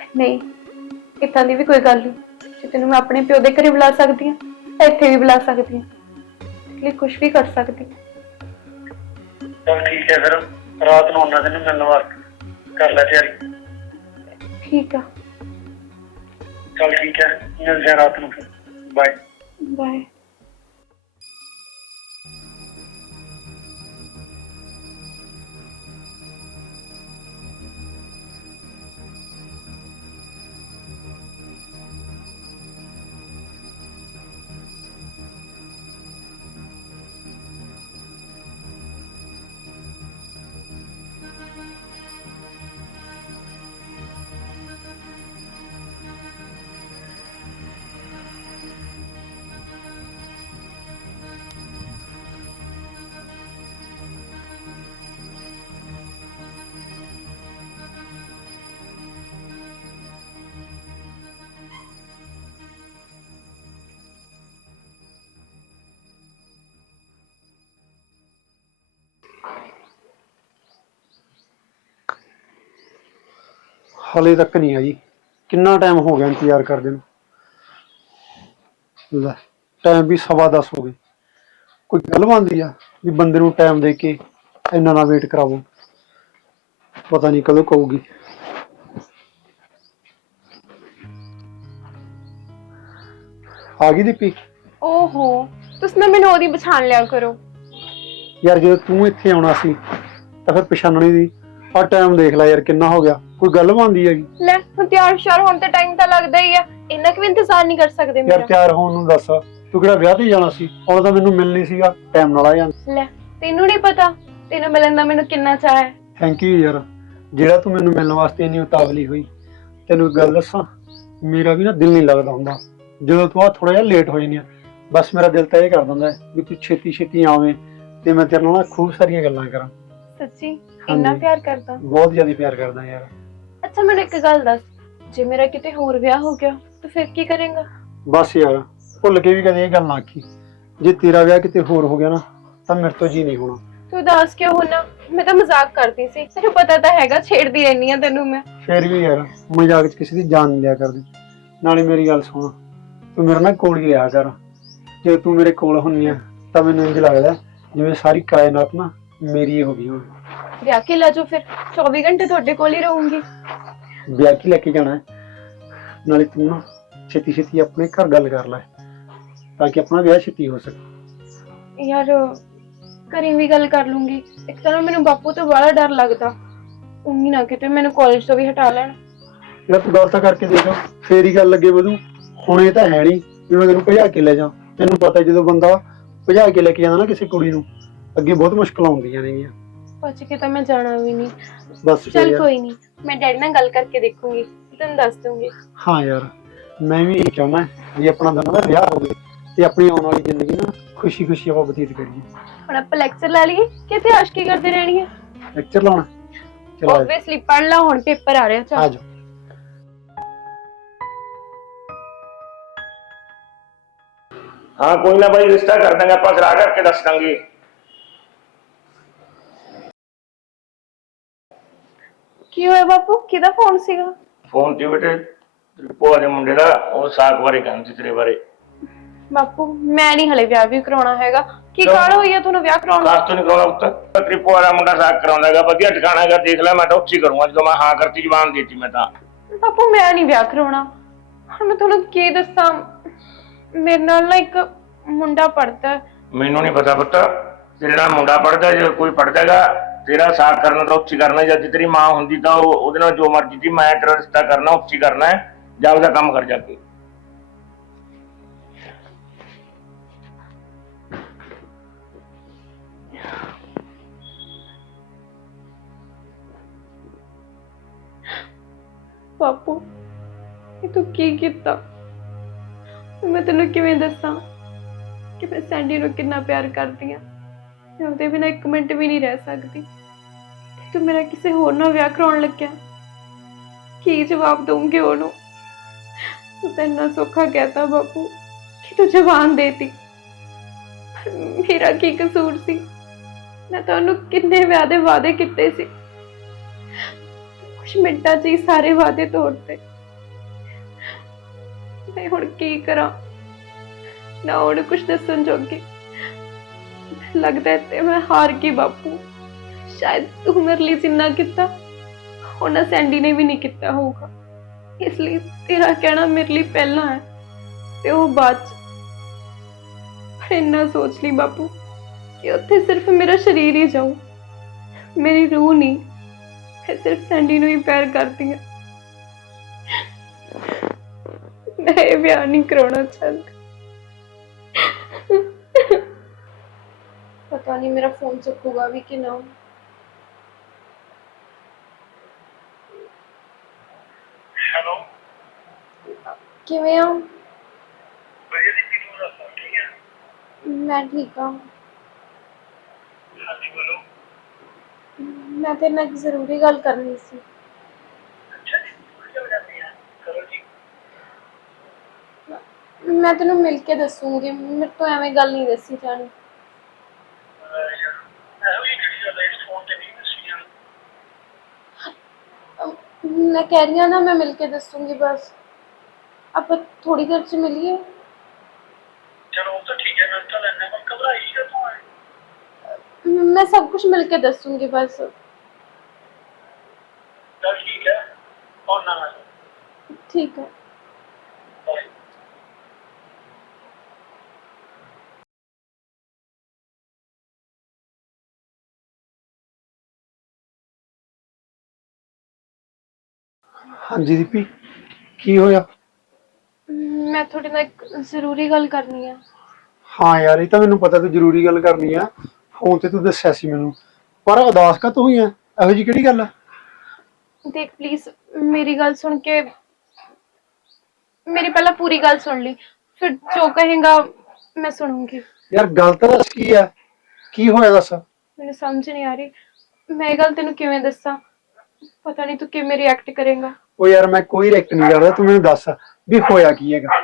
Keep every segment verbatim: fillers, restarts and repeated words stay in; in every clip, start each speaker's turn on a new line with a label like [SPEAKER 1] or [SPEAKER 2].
[SPEAKER 1] नहीं, इतना दी भी कोई गल नहीं। जे तेन मैं अपने प्यो के घरे बुला सकती हाँ तो इत्थे भी बुला सकती हाँ, इसलिए कुछ भी कर सकती।
[SPEAKER 2] चल ठीक है फिर रात नू आना तेन मिलने वास्ते, कर ले तैयारी।
[SPEAKER 1] ठीक है।
[SPEAKER 2] चल ठीक है, मिलते हैं रात नू फिर। Bye
[SPEAKER 1] bye.
[SPEAKER 3] हाले तक नहीं आई, कितना टाइम हो गया इंतजार करदे नूं। ले टाइम भी सवा दस हो गए। कोई गल बनदी आ भी बंदे नूं टाइम दे के इन्ना ना वेट करावो। पता नहीं कदों कहूगी। आ गई दीपी?
[SPEAKER 1] ओहो, तुस ना मैनूं ओदी पछाण लिया करो।
[SPEAKER 3] यार जो तू इत्थे आउणा सी तां फिर पछाणनी दी। आ टाइम देख लै यार कितना हो गया, कोई गल बनदी हैगी?
[SPEAKER 1] ले हुण तैयार श्यार होण ते टाइम तां लगदा ही है, इन्ना कि भी इंतजार नहीं कर सकदे मेरा।
[SPEAKER 3] यार तैयार होण नूं दस, तू किहड़ा विआह ते जाना सी? हुण तां मैनूं मिलनी सीगा, टाइम नाल आ जांदी।
[SPEAKER 1] ले तेनू नहीं पता तेनू मिलन दा मैनू किन्ना चाह है।
[SPEAKER 3] थैंक यू यार, ਜਿਹੜਾ ਤੂੰ ਮੈਨੂੰ ਮਿਲਣ ਵਾਸਤੇ ਇੰਨੀ ਉਤਾਵਲੀ ਹੋਈ। ਤੈਨੂੰ ਇੱਕ ਗੱਲ ਦੱਸਾਂ, ਮੇਰਾ ਵੀ ਨਾ ਦਿਲ ਨਹੀਂ ਲੱਗਦਾ ਹੁੰਦਾ ਜਦੋਂ ਤੂੰ ਆ ਥੋੜਾ ਜਿਹਾ ਲੇਟ ਹੋ ਜਾਂਦੀ ਆ। ਬਸ ਮੇਰਾ ਦਿਲ ਤਾਂ ਇਹ ਕਰ ਦਿੰਦਾ ਹੈ ਵੀ ਤੂੰ ਛੇਤੀ ਛੇਤੀ ਆਵੇਂ ਤੇ ਮੈਂ ਤੇਰੇ ਨਾਲ ਨਾ ਖੂਬ ਸਾਰੀਆਂ ਗੱਲਾਂ ਕਰਾਂ।
[SPEAKER 1] ਸੱਚੀ ਇੰਨਾ ਪਿਆਰ ਕਰਦਾ?
[SPEAKER 3] ਬਹੁਤ ਜ਼ਿਆਦਾ ਪਿਆਰ ਕਰਦਾ ਯਾਰ।
[SPEAKER 1] ਅੱਛਾ ਮੈਨੂੰ ਇੱਕ ਗੱਲ ਦੱਸ, ਜੇ ਮੇਰਾ ਕਿਤੇ ਹੋਰ ਵਿਆਹ ਹੋ ਗਿਆ ਤਾਂ ਫਿਰ ਕੀ ਕਰੇਂਗਾ?
[SPEAKER 3] ਬਸ ਯਾਰ ਭੁੱਲ ਕੇ ਵੀ ਕਦੇ ਇਹ ਗੱਲ ਨਾ ਆਖੀ, ਜੇ ਤੇਰਾ ਵਿਆਹ ਕਿਤੇ ਹੋਰ ਹੋ ਗਿਆ ਨਾ ਤਾਂ ਮੇਰੇ ਤੋਂ ਜੀ ਨਹੀਂ ਹੋਣਾ।
[SPEAKER 1] ਤੂੰ ਉਦਾਸ ਕਿਉਂ ਹੋਣਾ? ਮੈਂ ਤਾਂ ਮਜ਼ਾਕ ਕਰਦੀ ਸੀ, ਤੈਨੂੰ ਪਤਾ ਤਾਂ ਹੈਗਾ ਛੇੜਦੀ ਰਹਿਨੀ ਆ ਤੈਨੂੰ ਮੈਂ।
[SPEAKER 3] ਫਿਰ ਵੀ ਯਾਰ ਮਜ਼ਾਕ 'ਚ ਕਿਸੇ ਦੀ ਜਾਨ ਨਹੀਂ ਲਿਆ ਕਰਦੀ। ਨਾਲੇ ਮੇਰੀ ਗੱਲ ਸੁਣ, ਤੂੰ ਮੇਰੇ ਨਾਲ ਕੋਲ ਹੀ ਰਿਹਾ ਕਰ। ਜੇ ਤੂੰ ਮੇਰੇ ਕੋਲ ਹੁੰਨੀ ਆ ਤਾਂ ਮੈਨੂੰ ਇੰਝ ਲੱਗਦਾ ਜਿਵੇਂ ਸਾਰੀ ਕਾਇਨਾਤ ਨਾ ਮੇਰੀ ਹੋ ਗਈ ਹੋਵੇ।
[SPEAKER 1] ਵਿਆਹ ਕੇ ਲੈ ਜਾਓ ਫਿਰ, ਚੌਵੀ ਘੰਟੇ ਤੁਹਾਡੇ ਕੋਲ ਹੀ ਰਹੂੰਗੀ।
[SPEAKER 3] ਵਿਆਹ ਕੀ ਲੈ ਕੇ ਜਾਣਾ ਹੈ? ਨਾਲੇ ਤੂੰ ਨਾ ਛੇਤੀ ਛੇਤੀ ਆਪਣੇ ਘਰ ਗੱਲ ਕਰ ਲੈ ਤਾਂ ਕਿ ਆਪਣਾ ਵਿਆਹ ਛੇਤੀ ਹੋ ਸਕੇ।
[SPEAKER 1] ਯਾਰ ਘਰੇ ਵੀ ਗੱਲ ਕਰ ਲੂੰਗੀ, ਇੱਕ ਤਾਂ ਮੈਨੂੰ ਬਾਪੂ ਤੋਂ ਬੜਾ ਡਰ ਲੱਗਦਾ, ਉਮੀ ਨਾ ਕਿਤੇ ਮੈਨੂੰ ਕਾਲਜ ਤੋਂ ਵੀ ਹਟਾ ਲੈਣ।
[SPEAKER 3] ਯਾਰ ਤੂੰ ਗੱਲ ਤਾਂ ਕਰਕੇ ਦੇਖ, ਫੇਰ ਹੀ ਗੱਲ ਲੱਗੇ ਵਧੂ। ਹੁਣ ਇਹ ਤਾਂ ਹੈ ਨਹੀਂ ਵੀ ਮੈਂ ਤੈਨੂੰ ਭਜਾ ਕੇ ਲੈ ਜਾ। ਤੈਨੂੰ ਪਤਾ ਜਦੋਂ ਬੰਦਾ ਭਜਾ ਕੇ ਲੈ ਕੇ ਜਾਂਦਾ ਨਾ ਕਿਸੇ ਕੁੜੀ ਨੂੰ, ਅੱਗੇ ਬਹੁਤ ਮੁਸ਼ਕਲਾਂ ਆਉਂਦੀਆਂ ਨੇਗੀਆਂ।
[SPEAKER 1] ਪੁੱਛ ਕੇ ਤਾਂ ਮੈਂ ਜਾਣਾ ਵੀ ਨਹੀਂ।
[SPEAKER 3] ਬਸ
[SPEAKER 1] ਚੱਲ ਕੋਈ ਨਹੀਂ, ਮੈਂ ਡੈਡੀ ਨਾਲ ਗੱਲ ਕਰਕੇ ਦੇਖੂੰਗੀ, ਤੈਨੂੰ ਦੱਸ ਦੂੰਗੀ।
[SPEAKER 3] ਹਾਂ ਯਾਰ ਮੈਂ ਵੀ ਇਹ ਚਾਹੁੰਦਾ ਵੀ ਆਪਣਾ ਦੋਨਾਂ ਦਾ ਵਿਆਹ ਹੋਵੇ ਤੇ ਆਪਣੀ ਆਉਣ ਵਾਲੀ ਜ਼ਿੰਦਗੀ ਨਾ ਖੁਸ਼ੀ ਖੁਸ਼ੀ ਆਪਾਂ ਬਤੀਤ ਕਰੀਏ।
[SPEAKER 1] ਹੁਣ ਆਪਾਂ ਲੈਕਚਰ ਲੈ ਲਈਏ ਕਿ ਇੱਥੇ ਆਸ਼ਕੀ ਕਰਦੇ ਰਹਿਣੀ ਹੈ?
[SPEAKER 3] ਲੈਕਚਰ ਲਾਉਣਾ? ਚਲੋ
[SPEAKER 1] ਆਬਵੀਅਸਲੀ ਪੜ੍ਹ ਲਾ, ਹੁਣ ਪੇਪਰ ਆ ਰਿਹਾ। ਚੱਲ
[SPEAKER 3] ਆ ਜਾ।
[SPEAKER 4] हाँ कोई ना भाई, रिश्ता कर देंगे आप, सलाह करके दस देंगे।
[SPEAKER 1] ਕੀ ਹੋਇਆ ਬਾਪੂ, ਕਿਹਦਾ ਫੋਨ ਸੀਗਾ?
[SPEAKER 4] फोन ती बेटे भूआ के मुंडे का, वो साग बारे कहना सी तेरे बारे।
[SPEAKER 1] ਬਾਪੂ ਮੈਂ ਨਹੀਂ ਹਲੇ ਵਿਆਹ ਵੀ ਕਰਾਉਣਾ ਹੈਗਾ। ਕੀ ਕਾਲ ਹੋਈ ਆ ਤੁਹਾਨੂੰ ਵਿਆਹ ਕਰਾਉਣ
[SPEAKER 4] खास तो नहीं कराना पुत्र, तेरी भूआ का मुंडा साग कराउंदा वधिया ठिकाना है, देख ले। मैं तो उत्ची करूंगा जो मैं हाँ करती, जबान देती मैं तो।
[SPEAKER 1] ਬਾਪੂ ਮੈਂ ਨਹੀਂ ਵਿਆਹ ਕਰਾਉਣਾ। ਹੁਣ ਮੈਂ ਤੁਹਾਨੂੰ ਕੀ ਦੱਸਾਂ, ਮੇਰੇ ਨਾਲ ਨਾ ਇੱਕ ਮੁੰਡਾ ਪੜਦਾ।
[SPEAKER 4] मैनू नहीं पता पुत्र, तेरे नाल मुंडा पढ़दा, जो कोई पढ़दा हैगा तेरा साग करना तो उत्ची करना। जब तेरी मां हुंदी तो ओहदे नाल जो मर्जी थी, मैं तेरा रिश्ता करना उत्ची करना है। जा उसदा काम कर जाके।
[SPEAKER 1] ਬਾਪੂ ਇਹ ਤੂੰ ਕੀ ਕੀਤਾ? ਮੈਂ ਤੈਨੂੰ ਕਿਵੇਂ ਦੱਸਾਂ ਕਿ ਮੈਂ ਸੈਂਡੀ ਨੂੰ ਕਿੰਨਾ ਪਿਆਰ ਕਰਦੀ ਆ। ਮੈਂ ਉਹਦੇ ਬਿਨਾਂ ਇੱਕ ਮਿੰਟ ਵੀ ਨਹੀਂ ਰਹਿ ਸਕਦੀ। ਤੇ ਤੂੰ ਮੇਰਾ ਕਿਸੇ ਹੋਰ ਨਾਲ ਵਿਆਹ ਕਰਾਉਣ ਲੱਗਿਆ, ਕੀ ਜਵਾਬ ਦਊਂਗੀ ਉਹਨੂੰ? ਤੂੰ ਤਾਂ ਇੰਨਾ ਸੌਖਾ ਕਹਿਤਾ ਬਾਪੂ ਕਿ ਤੂੰ ਜ਼ਬਾਨ ਦੇਤੀ। ਮੇਰਾ ਕੀ ਕਸੂਰ ਸੀ? ਮੈਂ ਤਾਂ ਉਹਨੂੰ ਕਿੰਨੇ ਵਿਆਹ ਦੇ ਵਾਅਦੇ ਕੀਤੇ ਸੀ, ਕੁਛ ਮਿੰਟਾਂ 'ਚ ਹੀ ਸਾਰੇ ਵਾਅਦੇ ਤੋੜਤੇ। ਮੈਂ ਹੁਣ ਕੀ ਕਰਾਂ ਨਾ ਉਹਨੂੰ ਕੁਝ ਦੱਸਣ ਜੋਗੀ। ਲੱਗਦਾ ਹੈ ਤੇ ਮੈਂ ਹਾਰ ਗਈ ਬਾਪੂ। ਸ਼ਾਇਦ ਤੂੰ ਮੇਰੇ ਲਈ ਜਿੰਨਾ ਕੀਤਾ ਉਹਨਾਂ ਸੈਂਡੀ ਨੇ ਵੀ ਨਹੀਂ ਕੀਤਾ ਹੋਊਗਾ, ਇਸ ਲਈ ਤੇਰਾ ਕਹਿਣਾ ਮੇਰੇ ਲਈ ਪਹਿਲਾਂ ਹੈ ਤੇ ਉਹ ਬਾਅਦ ਚ। ਪਰ ਇੰਨਾ ਸੋਚ ਲਈ ਬਾਪੂ ਕਿ ਉੱਥੇ ਸਿਰਫ ਮੇਰਾ ਸਰੀਰ ਹੀ ਜਾਊ, ਮੇਰੀ ਰੂਹ ਨਹੀਂ। ਮੈਂ ਸਿਰਫ ਸੈਂਡੀ ਨੂੰ ਹੀ ਪਿਆਰ ਕਰਦੀ ਹਾਂ। ਮੈਂ ਇਹ ਵਿਆਹ ਨਹੀਂ ਕਰਾਉਣਾ ਚਾਹੁੰਦੀ। ਪਤਾ ਨਹੀਂ ਮੇਰਾ ਫੋਨ ਚੱਕੂਗਾ ਵੀ ਕਿ ਨਾ।
[SPEAKER 2] ਹੈਲੋ,
[SPEAKER 1] ਕਿਵੇਂ ਆ?
[SPEAKER 2] ਵਧੀਆ ਦੀਪੀ, ਤੂੰ ਦੱਸ ਠੀਕ ਹੈ?
[SPEAKER 1] ਮੈਂ ਠੀਕ ਹਾਂ।
[SPEAKER 2] ਹਾਂਜੀ ਬੋਲੋ।
[SPEAKER 1] ਮੈਂ ਤੇਰੇ ਨਾਲ ਇੱਕ ਜ਼ਰੂਰੀ ਗੱਲ ਕਰਨੀ ਸੀ।
[SPEAKER 2] ਅੱਛਾ ਜੀ, ਕੀ ਹੋ ਜਾਂਦੀ ਹੈ? ਕਰੋ ਜੀ।
[SPEAKER 1] ਮੈਂ ਤੈਨੂੰ ਮਿਲ ਕੇ ਦੱਸੂਗੀ, ਮੇਰੇ ਤੋਂ ਐਵੇਂ ਗੱਲ ਨਹੀਂ ਦੱਸੀ ਜਾਣੀ।
[SPEAKER 2] ਅਹ ਯਾਰ ਇਹੋ ਜਿਹੀ ਕਿਹੜੀ ਗੱਲ ਹੈ, ਇਸ ਫੋਨ ਤੇ ਨਹੀਂ ਦੱਸੀ ਜਾਣੀ।
[SPEAKER 1] ਅਮ, ਮੈਂ ਕਹਿ ਰਹੀ ਹਾਂ ਨਾ, ਮੈਂ ਮਿਲ ਕੇ ਦੱਸੂਗੀ ਬਸ। ਆਪਾਂ ਥੋੜੀ ਦੇਰ ਚ ਮਿਲੀਏ।
[SPEAKER 2] ਚਲੋ ਉਹ ਤਾਂ ਠੀਕ ਹੈ, ਮੈਂ ਤਾਂ ਲੈਣਾ, ਪਰ ਘਬਰਾਈ ਕਿਉਂ ਤੂੰ ਹੈ?
[SPEAKER 1] ਮੈਂ ਸਭ ਕੁਝ ਮਿਲ ਕੇ ਦੱਸੂਗੀ ਬਸ।
[SPEAKER 2] ਚਲ ਠੀਕ ਹੈ, ਆਉਣਾ ਮੈਂ।
[SPEAKER 1] ਠੀਕ ਹੈ।
[SPEAKER 2] ਬਾਏ।
[SPEAKER 3] ਹਾਂਜੀ ਦੀਪੀ, ਕੀ ਹੋਇਆ?
[SPEAKER 1] ਮੈਂ ਤੁਹਾਡੇ ਨਾਲ ਇੱਕ ਜ਼ਰੂਰੀ ਗੱਲ ਕਰਨੀ ਹੈ।
[SPEAKER 3] ਹਾਂ ਯਾਰ, ਇਹ ਤਾਂ ਮੈਨੂੰ ਪਤਾ ਤੂੰ ਜ਼ਰੂਰੀ ਗੱਲ ਕਰਨੀ ਆ, ਫੋਨ ਤੇ ਤੂੰ ਦੱਸਿਆ ਸੀ ਮੈਨੂੰ, ਪਰ ਉਦਾਸ ਕਾਹਤੋਂ ਹੋਈ ਆ? ਇਹੋ ਜਿਹੀ ਕਿਹੜੀ ਗੱਲ ਆ?
[SPEAKER 1] ਦੇਖ ਪਲੀਜ਼ ਮੇਰੀ ਗੱਲ ਸੁਣ ਕੇ, ਮੇਰੀ ਪਹਿਲਾਂ ਪੂਰੀ ਗੱਲ ਸੁਣ ਲਈ, ਫਿਰ ਜੋ ਕਹੇਗਾ ਮੈਂ ਸੁਣੂੰਗੀ।
[SPEAKER 3] ਯਾਰ ਗੱਲ ਤਾਂ ਦੱਸ ਕੀ ਆ, ਕੀ ਹੋਇਆ ਦੱਸ।
[SPEAKER 1] ਮੈਨੂੰ ਸਮਝ ਨਹੀਂ ਆ ਰਹੀ ਮੈਂ ਇਹ ਗੱਲ ਤੈਨੂੰ ਕਿਵੇਂ ਦੱਸਾਂ। ਪਤਾ ਨਹੀਂ ਤੂੰ ਕਿਵੇਂ ਰਿਐਕਟ ਕਰੇਗਾ।
[SPEAKER 3] ਉਹ ਯਾਰ ਮੈਂ ਕੋਈ ਰਿਐਕਟ ਨਹੀਂ ਕਰਦਾ, ਤੂੰ ਮੈਨੂੰ ਦੱਸ ਵੀ ਹੋਇਆ ਕੀ ਹੈਗਾ।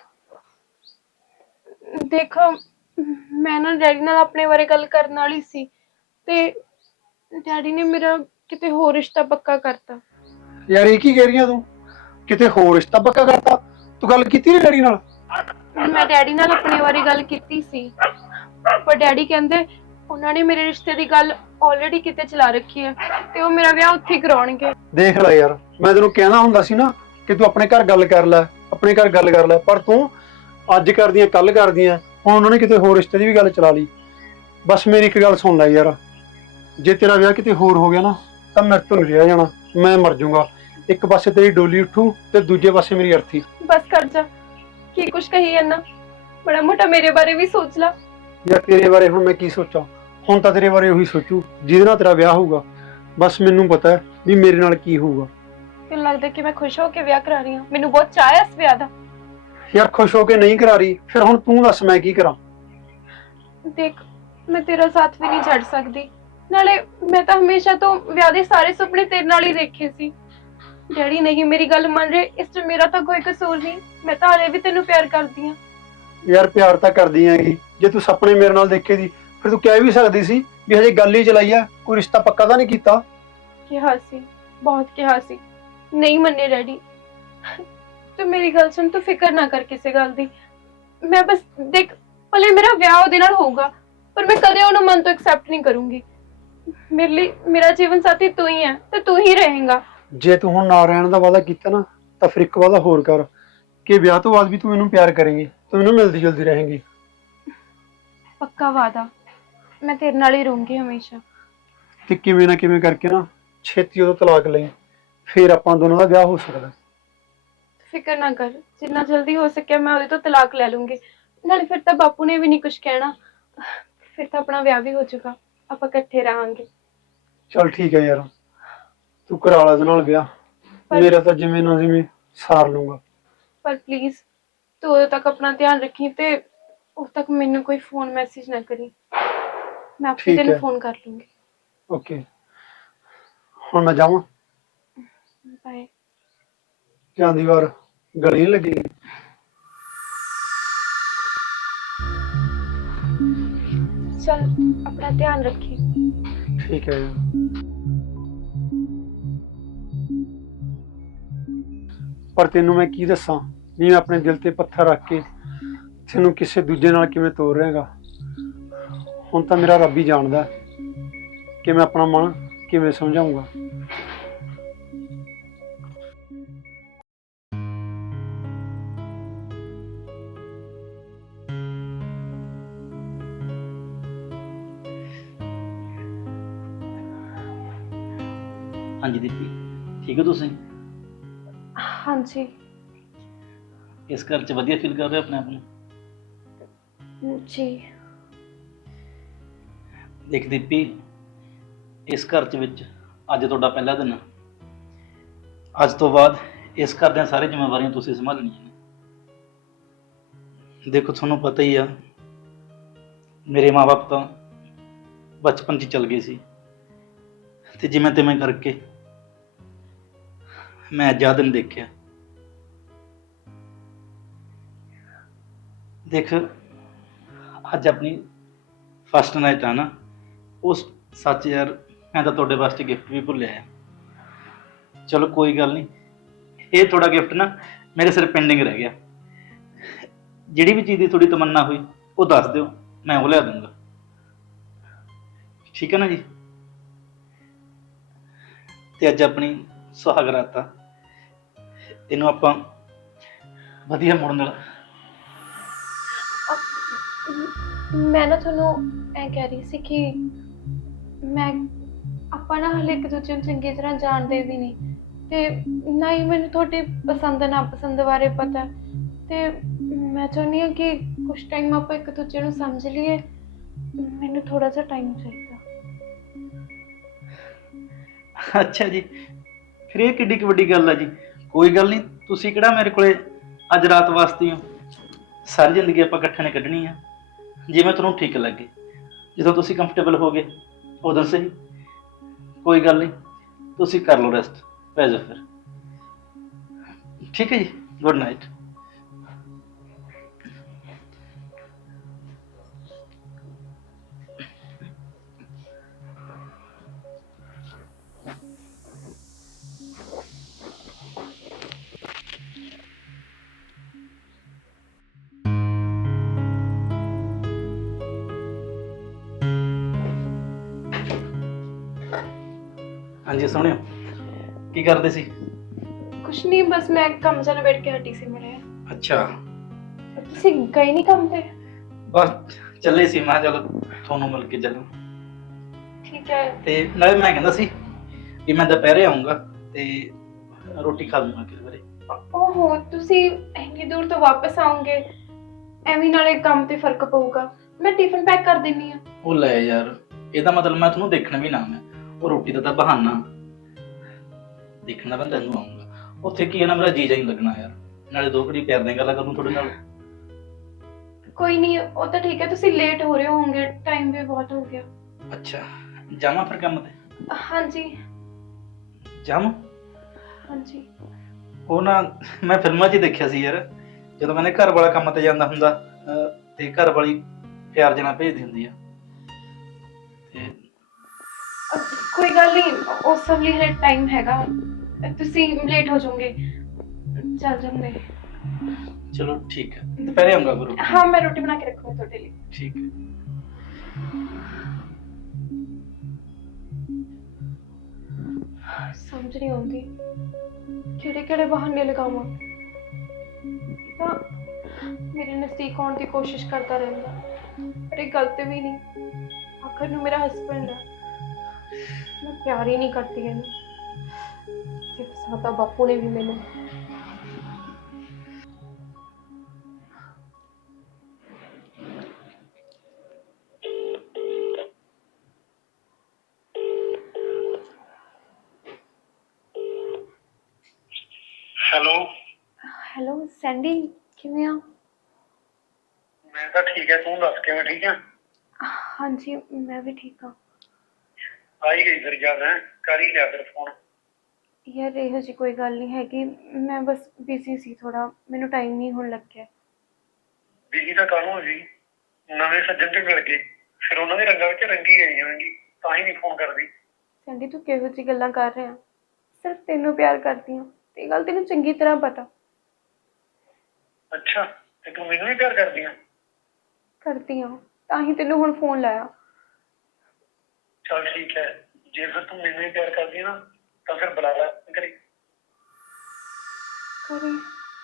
[SPEAKER 1] ਦੇਖ ਮੈਂ ਨਾ ਡੈਡੀ ਨਾਲ ਆਪਣੇ ਬਾਰੇ ਗੱਲ ਕਰਨ ਵਾਲੀ ਸੀ ਤੇ ਡੈਡੀ ਨੇ ਮੇਰਾ ਕਿਤੇ ਹੋਰ ਰਿਸ਼ਤਾ ਪੱਕਾ ਕਰਤਾ।
[SPEAKER 3] ਯਾਰ ਇਹ ਕੀ ਕਹਿ ਰਹੀ ਆ ਤੂੰ? ਕਿਤੇ ਹੋਰ ਰਿਸ਼ਤਾ ਪੱਕਾ ਕਰਤਾ? ਤੂੰ ਗੱਲ ਕੀਤੀ ਨੀ ਡੈਡੀ ਨਾਲ?
[SPEAKER 1] ਮੈਂ ਡੈਡੀ ਨਾਲ ਆਪਣੇ ਬਾਰੇ ਗੱਲ ਕੀਤੀ ਸੀ, ਪਰ ਡੈਡੀ ਕਹਿੰਦੇ ਉਹਨਾਂ ਨੇ ਮੇਰੇ ਰਿਸ਼ਤੇ ਦੀ ਗੱਲ ਆਲਰੇਡੀ ਕਿਤੇ ਚਲਾ ਰੱਖੀ ਹੈ ਤੇ ਉਹ ਮੇਰਾ ਵਿਆਹ ਉੱਥੇ ਕਰਾਉਣਗੇ।
[SPEAKER 3] ਦੇਖ ਲੈ ਯਾਰ, ਮੈਂ ਤੈਨੂੰ ਕਹਿਣਾ ਹੁੰਦਾ ਸੀ ਨਾ ਕਿ ਤੂੰ ਆਪਣੇ ਘਰ ਗੱਲ ਕਰ ਲੈ, ਆਪਣੇ ਘਰ ਗੱਲ ਕਰ ਲੈ, ਪਰ ਤੂੰ ਅੱਜ ਕਰਦੀਆਂ ਕੱਲ ਕਰਦੀਆਂ, ਹੁਣ ਉਹਨਾਂ ਨੇ ਕਿਤੇ ਹੋਰ ਰਿਸ਼ਤੇ ਦੀ ਵੀ ਗੱਲ ਚਲਾ ਲਈ। ਬਸ ਮੇਰੀ ਇੱਕ ਗੱਲ ਸੁਣ ਲੈ ਯਾਰ, ਜੇ ਤੇਰਾ ਵਿਆਹ ਕਿਤੇ ਹੋਰ ਹੋ ਗਿਆ ਨਾ ਤਾਂ ਮੇਰੇ ਤੋਂ ਨਹੀਂ ਰਿਹਾ ਜਾਣਾ, ਮੈਂ ਮਰ ਜਾਊਂਗਾ। ਇੱਕ ਪਾਸੇ ਤੇਰੀ ਡੋਲੀ ਉੱਠੂ ਤੇ ਦੂਜੇ ਪਾਸੇ ਮੇਰੀ ਅਰਥੀ।
[SPEAKER 1] ਬਸ ਕਰ ਜਾ, ਕੀ ਕੁਛ ਕਹੀ ਜਾਂਦਾ, ਬੜਾ ਮੋਟਾ ਮੇਰੇ ਬਾਰੇ ਵੀ ਸੋਚ ਲਾ।
[SPEAKER 3] ਯਾਰ ਤੇਰੇ ਬਾਰੇ ਹੁਣ ਮੈਂ ਕੀ ਸੋਚਾਂ? ਹੁਣ ਤਾਂ ਤੇਰੇ ਬਾਰੇ ਉਹੀ ਸੋਚੂ ਜਿਹਦੇ ਨਾਲ ਤੇਰਾ ਵਿਆਹ ਹੋਊਗਾ। ਬਸ ਮੈਨੂੰ ਪਤਾ ਹੈ ਵੀ ਮੇਰੇ ਨਾਲ ਕੀ ਹੋਊਗਾ।
[SPEAKER 1] ਮੈਨੂੰ ਲੱਗਦਾ ਕਿ ਮੈਂ ਖੁਸ਼ ਹੋ ਕੇ ਵਿਆਹ ਕਰਾ ਰਹੀ ਹਾਂ, ਮੈਨੂੰ ਬਹੁਤ ਚਾਅ ਹੈ ਇਸ ਵਿਆਹ ਦਾ।
[SPEAKER 3] ਯਾਰ ਖੁਸ਼ ਹੋ ਕੇ ਨਹੀਂ ਕਰਾ ਰਹੀ, ਫਿਰ ਹੁਣ ਤੂੰ ਦੱਸ ਮੈਂ ਕੀ ਕਰਾਂ?
[SPEAKER 1] ਦੇਖ ਮੈਂ ਤੇਰਾ ਸਾਥ ਵੀ ਨਹੀਂ ਛੱਡ ਸਕਦੀ, ਨਾਲੇ ਮੈਂ ਤਾਂ ਹਮੇਸ਼ਾ ਤੋਂ ਵਿਆਹ ਦੇ ਸਾਰੇ ਸੁਪਨੇ ਤੇਰੇ ਨਾਲ ਹੀ ਦੇਖੇ ਸੀ। ਡੈਡੀ ਨਹੀਂ ਮੇਰੀ ਗੱਲ ਮੰਨ ਰਹੇ, ਇਸ 'ਚ ਮੇਰਾ ਤਾਂ ਕੋਈ ਕਸੂਰ ਨਹੀਂ, ਮੈਂ ਤਾਂ ਹਲੇ ਵੀ ਤੈਨੂੰ ਪਿਆਰ ਕਰਦੀ ਹਾਂ।
[SPEAKER 3] ਯਾਰ ਪਿਆਰ ਤਾਂ ਕਰਦੀ ਹੈਗੀ, ਜੇ ਤੂੰ ਸੁਪਨੇ ਮੇਰੇ ਨਾਲ ਦੇਖੇ ਦੀ ਫਿਰ ਤੂੰ ਕਹਿ ਵੀ ਸਕਦੀ ਸੀ ਵੀ ਹਜੇ ਗੱਲ ਹੀ ਚਲਾਈ ਆ, ਕੋਈ ਰਿਸ਼ਤਾ ਪੱਕਾ ਤਾਂ ਨਹੀਂ ਕੀਤਾ।
[SPEAKER 1] ਕਿਹਾ ਸੀ, ਬਹੁਤ ਕਿਹਾ ਸੀ, ਨਹੀਂ ਮੰਨੇ ਡੈਡੀ। ਤੂੰ ਮੇਰੀ ਗੱਲ ਸੁਣ, ਤੂੰ ਫਿਕਰ ਨਾ ਕਰ ਕਿਸੇ ਗੱਲ ਦੀ। ਮੈਂ ਬਸ ਦੇਖ, ਭਲੇ ਮੇਰਾ ਵਿਆਹ ਉਹਦੇ ਨਾਲ ਹੋਊਗਾ ਪਰ ਮੈਂ ਕਦੇ ਉਹਨੂੰ ਮਨ ਤੋਂ ਐਕਸੈਪਟ ਨਹੀਂ ਕਰੂੰਗੀ। ਮੇਰੇ ਲਈ ਮੇਰਾ ਜੀਵਨ ਸਾਥੀ ਤੂੰ ਹੀ ਹੈ ਤੇ ਤੂੰ ਹੀ ਰਹੇਂਗਾ।
[SPEAKER 3] ਜੇ ਤੂੰ ਹੁਣ ਨਾ ਰਹਿਣ ਦਾ ਵਾਅਦਾ ਕੀਤਾ ਨਾ ਤਾਂ ਫਿਰ ਇੱਕ ਵਾਅਦਾ ਹੋਰ ਕਰ ਕਿ ਵਿਆਹ ਤੋਂ ਬਾਅਦ ਵੀ ਤੂੰ ਮੈਨੂੰ ਪਿਆਰ ਕਰੇਂਗੀ, ਤੂੰ ਮੈਨੂੰ ਮਿਲਦੀ ਜੁਲਦੀ ਰਹੇਂਗੀ।
[SPEAKER 1] ਪੱਕਾ ਵਾਅਦਾ, ਮੈਂ ਤੇਰੇ ਨਾਲ ਹੀ ਰਹੂੰਗੀ ਹਮੇਸ਼ਾ।
[SPEAKER 3] ਤੇ ਕਿਵੇਂ ਨਾ ਕਿਵੇਂ ਕਰਕੇ ਨਾ ਛੇਤੀ ਉਹਦਾ ਤਲਾਕ ਲਈ, ਫਿਰ ਆਪਾਂ ਦੋਨਾਂ ਦਾ ਵਿਆਹ ਹੋ ਸਕਦਾ।
[SPEAKER 1] ਫਿਕਰ ਨਾ ਕਰ, ਜਿੰਨਾ ਜਲਦੀ ਹੋ ਸਕਿਆ ਮੈਂ ਉਹਦੇ ਤੋਂ ਤਲਾਕ ਲੈ ਲੂੰਗੀ। ਨਾਲੇ ਫਿਰ ਤਾਂ ਬਾਪੂ ਨੇ ਵੀ ਨਹੀਂ ਕੁਝ ਕਹਿਣਾ, ਫਿਰ ਤਾਂ ਆਪਣਾ ਵਿਆਹ ਵੀ ਹੋ ਜਾਊਗਾ, ਆਪਾਂ ਇਕੱਠੇ ਰਹਾਂਗੇ।
[SPEAKER 3] ਚਲ ਠੀਕ ਹੈ ਯਾਰ, ਤੂੰ ਕਰਾ ਲੈ ਉਹਦੇ ਨਾਲ ਵਿਆਹ, ਮੇਰਾ ਤਾਂ ਜਿਵੇਂ ਨਾ ਜਿਵੇਂ ਸਾਰ ਲੂੰਗਾ।
[SPEAKER 1] ਪਰ ਪਲੀਜ਼ ਤੂੰ ਉਦੋਂ ਤੱਕ ਆਪਣਾ ਧਿਆਨ ਰੱਖੀ ਤੇ ਉਦੋਂ ਤੱਕ ਮੈਨੂੰ ਕੋਈ ਫੋਨ ਮੈਸੇਜ ਨਾ ਕਰੀ, ਮੈਂ ਆਪੇ
[SPEAKER 3] ਠੀਕ
[SPEAKER 1] ਤੈਨੂੰ
[SPEAKER 3] ਹੈ।
[SPEAKER 1] ਫੋਨ ਕਰ ਲੂੰਗੀ।
[SPEAKER 3] ਓਕੇ, ਹੁਣ ਮੈਂ ਜਾਵਾਂ?
[SPEAKER 1] ਬਾਏ।
[SPEAKER 3] ਜਾਂਦੀ ਵਾਰ ਗਲੀ ਨਹੀਂ ਲੱਗੀ?
[SPEAKER 1] ਚਲ ਆਪਣਾ ਧਿਆਨ ਰੱਖੀ।
[SPEAKER 3] ਠੀਕ ਹੈ ਯਾਰ। ਪਰ ਤੈਨੂੰ ਮੈਂ ਕੀ ਦੱਸਾਂ, ਨਹੀਂ ਮੈਂ ਆਪਣੇ ਦਿਲ ਤੇ ਪੱਥਰ ਰੱਖ ਕੇ ਤੈਨੂੰ ਕਿਸੇ ਦੂਜੇ ਨਾਲ ਕਿਵੇਂ ਤੋਰ ਰਿਹਾਗਾ। ਹੁਣ ਤਾਂ ਮੇਰਾ ਰੱਬ ਹੀ ਜਾਣਦਾ ਕਿ ਮੈਂ ਆਪਣਾ ਮਨ ਕਿਵੇਂ ਸਮਝਾਊਂਗਾ।
[SPEAKER 5] ਹਾਂਜੀ ਦੀਪੀ, ਠੀਕ ਹੋ ਤੁਸੀਂ?
[SPEAKER 1] ਹਾਂਜੀ
[SPEAKER 5] ਇਸ ਘਰ 'ਚ ਵਧੀਆ ਫੀਲ ਕਰ ਰਹੇ ਹੋ ਆਪਣੇ ਆਪ ਨੂੰ?
[SPEAKER 1] ਜੀ।
[SPEAKER 5] ਦੇਖ ਦੀਪੀ, ਇਸ ਘਰ 'ਚ ਵਿੱਚ ਅੱਜ ਤੁਹਾਡਾ ਪਹਿਲਾ ਦਿਨ ਆ। ਅੱਜ ਤੋਂ ਬਾਅਦ ਇਸ ਘਰ ਦੀਆਂ ਸਾਰੀਆਂ ਜ਼ਿੰਮੇਵਾਰੀਆਂ ਤੁਸੀਂ ਸੰਭਾਲਣੀਆਂ ਨੇ। ਦੇਖੋ ਤੁਹਾਨੂੰ ਪਤਾ ਹੀ ਆ, ਮੇਰੇ ਮਾਂ-ਬਾਪ ਤਾਂ ਬਚਪਨ 'ਚ ਹੀ ਚਲ ਗਏ ਸੀ ਤੇ ਜਿਵੇਂ ਤਿਵੇਂ ਕਰਕੇ ਮੈਂ ਅੱਜ ਆਹ ਦਿਨ ਦੇਖਿਆ। ਦੇਖ, ਅੱਜ ਆਪਣੀ ਫਸਟ ਨਾਈਟ ਆ ਨਾ, ਉਸ ਸੱਚ ਯਾਰ ਮੈਂ ਤਾਂ ਤੁਹਾਡੇ ਵਾਸਤੇ ਗਿਫਟ ਵੀ ਭੁੱਲਿਆ ਆ। ਚਲੋ ਕੋਈ ਗੱਲ ਨਹੀਂ, ਇਹ ਤੁਹਾਡਾ ਗਿਫਟ ਨਾ ਮੇਰੇ ਸਿਰ ਪੈਂਡਿੰਗ ਰਹਿ ਗਿਆ। ਜਿਹੜੀ ਵੀ ਚੀਜ਼ ਦੀ ਤੁਹਾਡੀ ਤਮੰਨਾ ਹੋਈ ਉਹ ਦੱਸ ਦਿਓ, ਮੈਂ ਉਹ ਲਿਆ ਦੂੰਗਾ। ਠੀਕ ਹੈ ਨਾ ਜੀ? ਤੇ ਅੱਜ ਆਪਣੀ ਸੁਹਾਗ ਰਾਤ ਆ, ਇਹਨੂੰ ਆਪਾਂ ਵਧੀਆ ਮੋੜ ਨਾਲ।
[SPEAKER 1] ਮੈਂ ਨਾ ਤੁਹਾਨੂੰ ਐ ਕਹਿ ਰਹੀ ਸੀ ਕਿ ਮੈਂ ਆਪਾਂ ਨਾ ਹਲੇ ਇੱਕ ਦੂਜੇ ਨੂੰ ਚੰਗੀ ਤਰ੍ਹਾਂ ਜਾਣਦੇ ਵੀ ਨਹੀਂ, ਤੇ ਨਾ ਹੀ ਮੈਨੂੰ ਤੁਹਾਡੀ ਪਸੰਦ ਨਾ ਪਸੰਦ ਬਾਰੇ ਪਤਾ, ਤੇ ਮੈਂ ਚਾਹੁੰਦੀ ਹਾਂ ਕਿ ਕੁਛ ਟਾਈਮ ਆਪਾਂ ਇੱਕ ਦੂਜੇ ਨੂੰ ਸਮਝ ਲਈਏ। ਮੈਨੂੰ ਥੋੜਾ ਜਿਹਾ ਟਾਈਮ ਚਾਹੀਦਾ।
[SPEAKER 5] ਅੱਛਾ ਜੀ, ਫਿਰ ਇਹ ਕਿੱਡੀ ਕੁ ਵੱਡੀ ਗੱਲ ਆ ਜੀ। ਕੋਈ ਗੱਲ ਨਹੀਂ, ਤੁਸੀਂ ਕਿਹੜਾ ਮੇਰੇ ਕੋਲੇ ਅੱਜ ਰਾਤ ਵਾਸਤੇ ਹੋ। ਸਾਰੀ ਜ਼ਿੰਦਗੀ ਆਪਾਂ ਇਕੱਠੇ ਨੇ ਕੱਢਣੀ ਆ। ਜਿਵੇਂ ਤੁਹਾਨੂੰ ਠੀਕ ਲੱਗੇ, ਜਦੋਂ ਤੁਸੀਂ ਕੰਫਰਟੇਬਲ ਹੋ ਗਏ ਉਦੋਂ ਸਹੀ। ਕੋਈ ਗੱਲ ਨਹੀਂ, ਤੁਸੀਂ ਕਰ ਲਓ ਰੈਸਟ, ਪੈ ਜਾਓ ਫਿਰ। ਠੀਕ ਹੈ ਜੀ, ਗੁੱਡ ਨਾਈਟ। ਹਾਂਜੀ ਸੋਹਣਿਓ, ਕੀ ਕਰਦੇ ਸੀ?
[SPEAKER 1] ਕੁਛ ਨਹੀਂ, ਬਸ ਮੈਂ ਕੰਮ ਜਨ ਬੈਠ ਕੇ ਹਟੀ ਸੀ ਮੇਰੇ।
[SPEAKER 5] ਅੱਛਾ,
[SPEAKER 1] ਤੁਸੀਂ ਗਏ ਨਹੀਂ ਕੰਮ ਤੇ?
[SPEAKER 5] ਬਸ ਚੱਲੇ ਸੀ, ਮੈਂ ਕਿਹਾ ਚਲੋ ਤੁਹਾਨੂੰ ਮਿਲ ਕੇ ਚੱਲਾਂ।
[SPEAKER 1] ਠੀਕ ਹੈ।
[SPEAKER 5] ਤੇ ਨਾਲੇ ਮੈਂ ਕਹਿੰਦਾ ਸੀ ਕਿ ਮੈਂ ਦੁਪਹਿਰੇ ਆਉਂਗਾ ਤੇ ਰੋਟੀ ਖਾ ਲੂੰਗਾ ਕਿਸੇ ਵੇਲੇ।
[SPEAKER 1] ਓਹੋ, ਤੁਸੀਂ ਇੰਨੀ ਦੂਰ ਤੋਂ ਵਾਪਸ ਆਓਗੇ, ਐਵੇਂ ਨਾਲੇ ਕੰਮ ਤੇ ਫਰਕ ਪਊਗਾ। ਮੈਂ ਟਿਫਨ ਪੈਕ ਕਰ ਦਿੰਨੀ ਆ।
[SPEAKER 5] ਉਹ ਲੈ ਯਾਰ, ਇਹਦਾ ਮਤਲਬ ਮੈਂ ਤੁਹਾਨੂੰ ਦੇਖਣਾ ਵੀ ਨਾ ਮੈਂ, ਉਹ ਰੋਟੀ ਦਾ ਤਾਂ ਬਹਾਨਾ। ਦੇਖਣਾ ਤਾਂ ਤੈਨੂੰ ਆਉਂਗਾ। ਉੱਥੇ ਕੀ ਹੈ ਨਾ, ਮੇਰਾ ਜੀਜਾ ਹੀ ਲੱਗਣਾ ਯਾਰ, ਨਾਲੇ ਦੋ ਘੜੀ ਪਿਆਰ ਦੀਆਂ ਗੱਲਾਂ ਕਰੂੰ ਤੁਹਾਡੇ ਨਾਲ।
[SPEAKER 1] ਕੋਈ ਨਹੀਂ, ਉਹ ਤਾਂ ਠੀਕ ਹੈ। ਤੁਸੀਂ ਲੇਟ ਹੋ ਰਹੇ ਹੋਵੋਗੇ, ਟਾਈਮ ਵੀ ਬਹੁਤ ਹੋ ਗਿਆ।
[SPEAKER 5] ਅੱਛਾ, ਜਾਵਾਂ ਫਿਰ ਕੰਮ ਤੇ?
[SPEAKER 1] ਹਾਂਜੀ
[SPEAKER 5] ਜਾਵਾਂ?
[SPEAKER 1] ਹਾਂਜੀ।
[SPEAKER 5] ਉਹ ਨਾ ਮੈਂ ਫਿਲਮਾਂ 'ਚ ਹੀ ਦੇਖਿਆ ਸੀ ਯਾਰ, ਜਦੋਂ ਮੈਨੇ ਘਰ ਵਾਲਾ ਕੰਮ ਤੇ ਜਾਂਦਾ ਹੁੰਦਾ ਅਹ ਤੇ ਘਰ ਵਾਲੀ ਪਿਆਰ ਜਨਾ ਭੇਜਦੀ ਹੁੰਦੀ ਆ। ਤੇ
[SPEAKER 1] ਅ, ਕੋਈ ਗੱਲ ਨਹੀਂ, ਉਸ ਸਭ ਲਈ ਹਲੇ ਟਾਈਮ ਹੈਗਾ। ਤੁਸੀਂ ਲੇਟ ਹੋ ਜਾਓਗੇ, ਚੱਲ ਜਾਂਦੇ।
[SPEAKER 5] ਚਲੋ ਠੀਕ ਹੈ, ਦੁਪਹਿਰੇ ਆਉਂਗਾ ਫਿਰ।
[SPEAKER 1] ਹਾਂ, ਮੈਂ ਰੋਟੀ ਬਣਾ ਕੇ ਰੱਖੂੰਗੀ ਤੁਹਾਡੇ ਲਈ।
[SPEAKER 5] ਠੀਕ ਹੈ।
[SPEAKER 1] ਸਮਝ ਨਹੀਂ ਆਉਂਦੀ ਕਿਹੜੇ ਕਿਹੜੇ ਬਹਾਨੇ ਲਗਾਵਾਂ। ਤਾਂ ਮੇਰੇ ਨਜ਼ਦੀਕ ਆਉਣ ਦੀ ਕੋਸ਼ਿਸ਼ ਕਰਦਾ ਰਹਿੰਦਾ, ਪਰ ਇਹ ਗਲਤ ਵੀ ਨਹੀਂ। ਆਖਰ ਨੂੰ ਮੇਰਾ ਹਸਬੈਂਡ ਹੈ, ਮੈਂ ਪਿਆਰ ਹੀ ਨਹੀਂ ਕਰਦੀ ਇਹਨੂੰ, ਤੇ ਫਸਾਤਾ ਬਾਪੂ ਨੇ ਵੀ ਮੈਨੂੰ।
[SPEAKER 2] ਹੈਲੋ।
[SPEAKER 1] ਹੈਲੋ ਸੈਂਡੀ, ਕਿਵੇਂ ਆ?
[SPEAKER 2] ਮੈਂ ਤਾਂ ਠੀਕ ਹੈ, ਤੂੰ ਦੱਸ ਕਿਵੇਂ? ਠੀਕ ਹੈ।
[SPEAKER 1] ਹਾਂਜੀ, ਮੈਂ ਵੀ ਠੀਕ ਹਾਂ।
[SPEAKER 2] ਆਈ ਗਈ ਫਿਰ ਜਦ ਹੈ, ਕਰ ਹੀ ਲਿਆ ਫਿਰ ਫੋਨ।
[SPEAKER 1] ਯਾਰ ਇਹੋ ਜਿਹੀ ਕੋਈ ਗੱਲ ਨਹੀਂ ਹੈਗੀ, ਮੈਂ ਬਸ ਬਿਜ਼ੀ ਸੀ ਥੋੜਾ, ਮੈਨੂੰ ਟਾਈਮ ਨਹੀਂ ਹੁਣ ਲੱਗਿਆ।
[SPEAKER 2] ਬਿਜੀ ਤਾਂ ਕਾਹਨੂੰ ਸੀ, ਨਵੇਂ ਸੱਜਣ ਤੇ ਮਿਲ ਗਏ, ਫਿਰ ਉਹਨਾਂ ਦੇ ਰੰਗਾਂ ਵਿੱਚ ਰੰਗੀ ਗਈ ਜਾਵਾਂਗੀ, ਤਾਂ ਹੀ ਨਹੀਂ ਫੋਨ ਕਰਦੀ।
[SPEAKER 1] ਸੈਂਡੀ ਤੂੰ ਕਿਹੋ ਜਿਹੀ ਗੱਲਾਂ ਕਰ ਰਿਹਾ? ਸਿਰਫ ਤੈਨੂੰ ਪਿਆਰ ਕਰਦੀ ਹਾਂ, ਇਹ ਗੱਲ ਤੈਨੂੰ ਚੰਗੀ ਤਰ੍ਹਾਂ ਪਤਾ।
[SPEAKER 2] ਅੱਛਾ, ਤੇ ਤੂੰ ਮੈਨੂੰ ਵੀ ਪਿਆਰ ਕਰਦੀ ਆ?
[SPEAKER 1] ਕਰਦੀ ਹਾਂ, ਤਾਂ ਹੀ ਤੈਨੂੰ ਹੁਣ ਫੋਨ ਲਾਇਆ।
[SPEAKER 2] ਚੱਲ ਠੀਕ ਹੈ, ਜੇ ਫਿਰ ਤੂੰ ਮੈਨੂੰ ਹੀ ਪਿਆਰ ਕਰਦੀ ਆ ਨਾ ਤਾਂ ਫਿਰ ਬੁਲਾ ਲੈ ਘਰੇ।
[SPEAKER 1] ਕਰੇ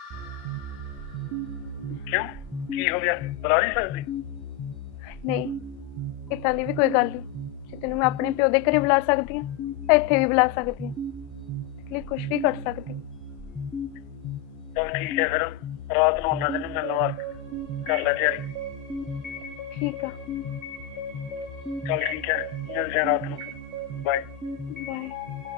[SPEAKER 2] ਕਿਉਂ, ਕੀ ਹੋ ਗਿਆ, ਬੁਲਾ ਨਹੀਂ ਸਕਦੀ?
[SPEAKER 1] ਨਹੀਂ, ਇੱਦਾਂ ਦੀ ਵੀ ਕੋਈ ਗੱਲ ਨਹੀਂ। ਜੇ ਤੈਨੂੰ ਮੈਂ ਆਪਣੇ ਪਿਓ ਦੇ ਘਰੇ ਬੁਲਾ ਸਕਦੀ ਹਾਂ ਤਾਂ ਇੱਥੇ ਵੀ ਬੁਲਾ ਸਕਦੀ ਹਾਂ। ਇਸ ਲਈ ਕੁਝ ਵੀ ਕਰ ਸਕਦੀ ਹਾਂ।
[SPEAKER 2] ਚੱਲ ਠੀਕ ਹੈ, ਫਿਰ ਰਾਤ ਨੂੰ ਆਉਣਾ ਤੈਨੂੰ ਮਿਲਣ ਵਾਸਤੇ, ਕਰ ਲੈ ਤਿਆਰੀ।
[SPEAKER 1] ਠੀਕ ਆ,
[SPEAKER 2] ਚੱਲ ਠੀਕ ਹੈ, ਮਿਲਦੇ ਹਾਂ ਰਾਤ ਨੂੰ ਫਿਰ, ਬਾਏ।
[SPEAKER 1] ਬਾਏ।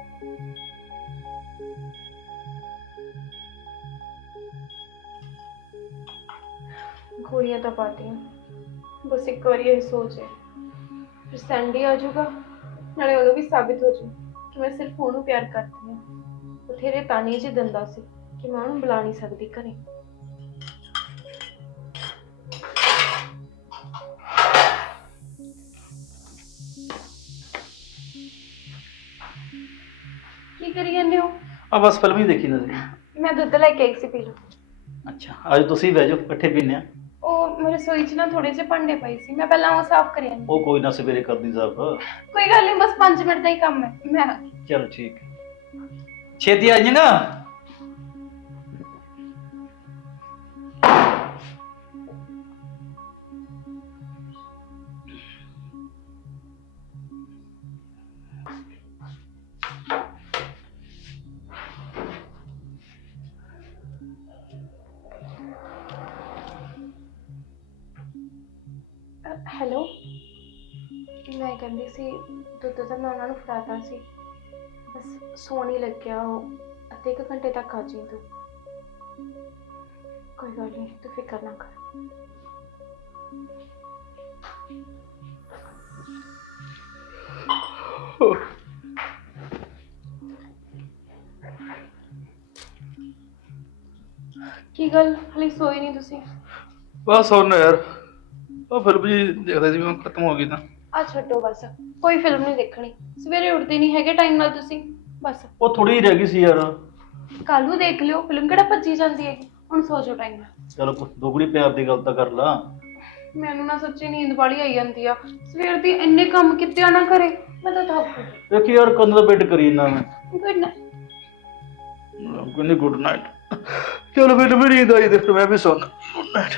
[SPEAKER 1] ਗੋਲੀਆਂ ਤਾਂ ਪਾਤੀਆਂ, ਬਸ ਇੱਕ ਵਾਰੀ ਇਹ ਸੋਚ ਹੈ ਫਿਰ ਸੈਂਡੀ ਆ ਜਾਊਗਾ, ਨਾਲੇ ਉਦੋਂ ਵੀ ਸਾਬਿਤ ਹੋ ਜਾਊ ਕਿ ਮੈਂ ਸਿਰਫ ਉਹਨੂੰ ਪਿਆਰ ਕਰਦੀ ਹਾਂ। ਬਥੇਰੇ ਤਾਨੇ ਜਿਹੇ ਦਿੰਦਾ ਸੀ ਕਿ ਮੈਂ ਉਹਨੂੰ ਬੁਲਾ ਨਹੀਂ ਸਕਦੀ ਘਰੇ। ਕੀ ਕਰੀ ਜਾਂਦੇ ਹੋ?
[SPEAKER 5] ਆ ਬਸ ਫਿਲਮ ਹੀ ਦੇਖੀ ਨਾ ਸੀ।
[SPEAKER 1] ਮੈਂ ਦੁੱਧ ਲੈ ਕੇ ਆਈ ਸੀ, ਪੀ ਲਓ।
[SPEAKER 5] ਅੱਛਾ, ਅੱਜ ਤੁਸੀਂ ਬਹਿ ਜਾਓ, ਇਕੱਠੇ ਪੀਨੇ ਆ।
[SPEAKER 1] ਉਹ ਮੇਰੇ ਰਸੋਈ 'ਚ ਨਾ ਥੋੜੇ ਜਿਹੇ ਭਾਂਡੇ ਪਏ ਸੀ, ਮੈਂ ਪਹਿਲਾਂ ਉਹ ਸਾਫ਼ ਕਰਿਆ।
[SPEAKER 5] ਉਹ ਕੋਈ ਨਾ, ਸਵੇਰੇ ਕਰਦੀ ਸਾਬ।
[SPEAKER 1] ਕੋਈ ਗੱਲ ਨਹੀਂ, ਬਸ ਪੰਜ ਮਿੰਟ ਦਾ ਹੀ ਕੰਮ ਹੈ, ਮੈਂ ਆ ਗਈ।
[SPEAKER 5] ਚਲੋ ਠੀਕ ਹੈ, ਛੇਤੀ ਆ ਜਾਏਗਾ।
[SPEAKER 1] ਹੈਲੋ, ਮੈਂ ਕਹਿੰਦੀ ਸੀ ਦੁੱਧ ਤਾਂ ਮੈਂ ਉਹਨਾਂ ਨੂੰ ਫੜਾਤਾ ਸੀ, ਬਸ ਸੌਣ ਹੀ ਲੱਗਿਆ। ਉਹ ਅੱਧੇ ਕੁ ਘੰਟੇ ਤੱਕ ਆ ਜਾਈਂ ਤੂੰ। ਕੋਈ ਗੱਲ ਨਹੀਂ, ਤੂੰ ਫਿਕਰ ਨਾ ਕਰ। ਕੀ ਗੱਲ, ਹਲੇ ਸੋਏ ਨਹੀਂ ਤੁਸੀਂ?
[SPEAKER 5] ਬਸ ਹੁਣ ਯਾਰ, ਉਹ ਫਿਲਮ ਜੀ ਦੇਖਦੇ ਸੀ, ਮੈਂ ਖਤਮ ਹੋ ਗਈ ਤਾਂ।
[SPEAKER 1] ਆ ਛੱਡੋ ਬਸ, ਕੋਈ ਫਿਲਮ ਨਹੀਂ ਦੇਖਣੀ। ਸਵੇਰੇ ਉੱਠਦੇ ਨਹੀਂ ਹੈਗੇ ਟਾਈਮ ਨਾਲ ਤੁਸੀਂ, ਬਸ।
[SPEAKER 5] ਉਹ ਥੋੜੀ ਹੀ ਰਹਿ ਗਈ ਸੀ ਯਾਰ।
[SPEAKER 1] ਕੱਲ ਨੂੰ ਦੇਖ ਲਿਓ, ਫਿਲਮ ਕਿਹੜਾ ਭੱਜੀ ਜਾਂਦੀ ਹੈਗੀ। ਹੁਣ ਸੋ ਜਾਓ ਟਾਈਮ ਨਾਲ।
[SPEAKER 5] ਚਲੋ ਕੁਛ ਦੁਗਣੀ ਪਿਆਰ ਦੀ ਗੱਲ ਤਾਂ ਕਰ ਲਾ।
[SPEAKER 1] ਮੈਨੂੰ ਨਾ ਸੱਚੀ ਨੀਂਦ ਵਾਲੀ ਆਈ ਜਾਂਦੀ ਆ। ਸਵੇਰ ਦੀ ਇੰਨੇ ਕੰਮ ਕੀਤੇ ਆ ਨਾ ਘਰੇ, ਮੈਂ ਤਾਂ ਥੱਕ ਗਈ।
[SPEAKER 5] ਦੇਖੀ ਯਾਰ, ਕਦੋਂ ਦਾ ਵੇਟ ਕਰੀ ਨਾ ਮੈਂ।
[SPEAKER 1] Good night.
[SPEAKER 5] ਕਹਿੰਦੀ ਗੁੱਡ ਨਾਈਟ। ਚਲੋ ਫਿਰ ਵੀ ਨੀਂਦ ਆਈ ਤੇ ਫਿਰ ਮੈਂ ਵੀ ਸੌਣਾ। Good night.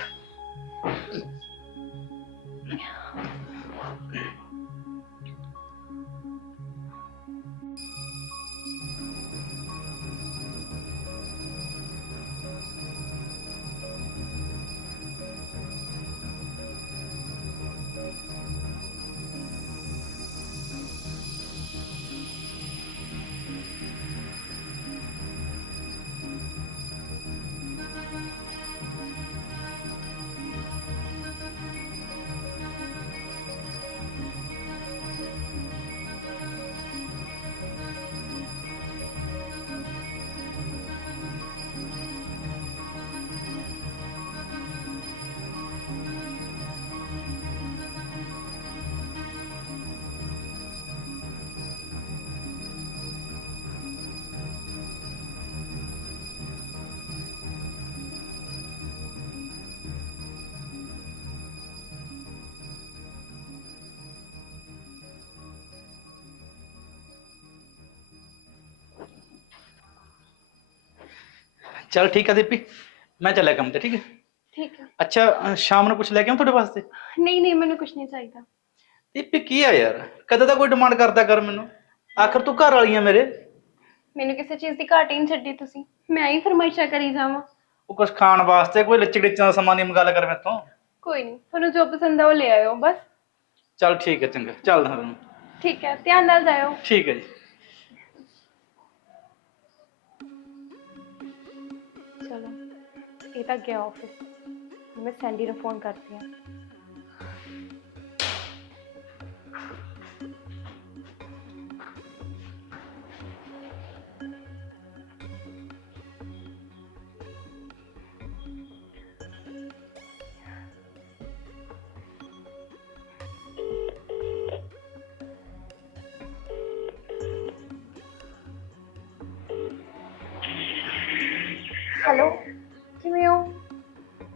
[SPEAKER 5] चल ठीक है दीपी, मैं चलिया काम ते। ठीक है,
[SPEAKER 1] ठीक है।
[SPEAKER 5] अच्छा अ, शाम ਨੂੰ ਕੁਝ ਲੈ ਕੇ ਆਉਂ ਤੁਹਾਡੇ ਵਾਸਤੇ?
[SPEAKER 1] ਨਹੀਂ ਨਹੀਂ, ਮੈਨੂੰ ਕੁਝ ਨਹੀਂ ਚਾਹੀਦਾ।
[SPEAKER 5] ਦੀਪੀ ਕੀ ਆ ਯਾਰ, ਕਦੇ ਤਾਂ ਕੋਈ ਡਿਮਾਂਡ ਕਰਦਾ ਕਰ ਮੈਨੂੰ। ਆਖਰ ਤੂੰ ਘਰ ਵਾਲੀ ਆ ਮੇਰੇ।
[SPEAKER 1] ਮੈਨੂੰ ਕਿਸੇ ਚੀਜ਼ ਦੀ ਘਾਟ ਹੀ ਨਹੀਂ ਛੱਡੀ ਤੁਸੀਂ, ਮੈਂ ਹੀ ਫਰਮਾਇਸ਼ਾਂ ਕਰੀ ਜਾਵਾਂ।
[SPEAKER 5] ਉਹ ਕੁਝ ਖਾਣ ਵਾਸਤੇ ਕੋਈ ਲੱਚੜ ਡਿੱਚਾਂ ਦਾ ਸਮਾਨ ਨਹੀਂ ਮੰਗਾ ਕਰ ਮੇਰੇ ਤੋਂ।
[SPEAKER 1] ਕੋਈ ਨਹੀਂ, ਤੁਹਾਨੂੰ ਜੋ ਪਸੰਦ ਆ ਉਹ ਲੈ ਆਇਓ ਬਸ।
[SPEAKER 5] ਚੱਲ ਠੀਕ ਹੈ, ਚੰਗਾ ਚੱਲਦਾ ਫਿਰ।
[SPEAKER 1] ਠੀਕ ਹੈ, ਧਿਆਨ ਨਾਲ ਜਾਇਓ।
[SPEAKER 5] ਠੀਕ ਹੈ ਜੀ।
[SPEAKER 1] ਚਲੋ, ਇਹ ਤਾਂ ਗਿਆ ਆਫਿਸ। ਮੈਂ ਸੈਂਡੀ ਨੂੰ ਫੋਨ ਕਰਦੀ ਹਾਂ। ਹੈਲੋ, ਕਿਵੇਂ ਹੋ?